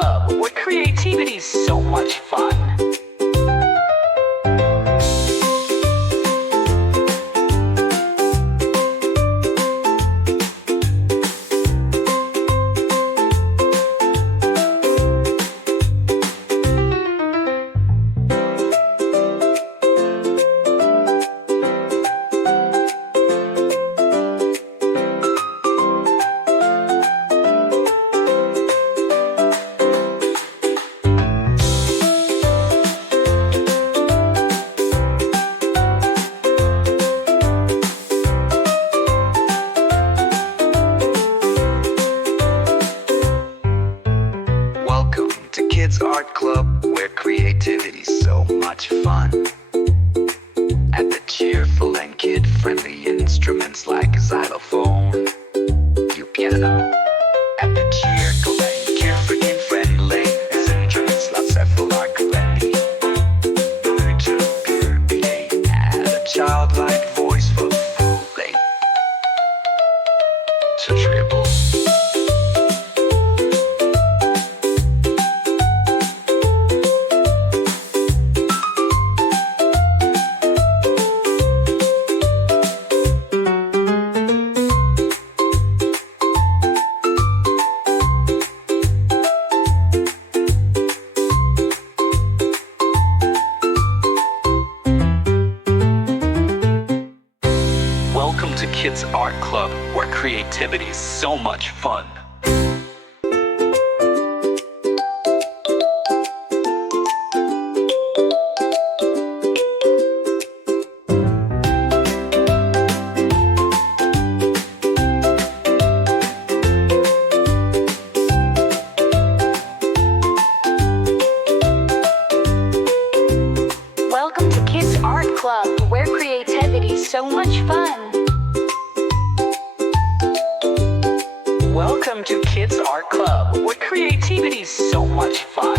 Club, where creativity's so much fun. Welcome to Kids Art Club, where creativity's so much fun. At the cheerful and kid-friendly instruments like xylophone, piano. At the cheerful and carefree and friendly instruments like several are correctly. To purity, add a childlike voice for fooling. To triple. Welcome to Kids Art Club, where creativity's so much fun. Welcome to Kids Art Club, where creativity's so much fun. Welcome to Kids Art Club, where creativity's so much fun.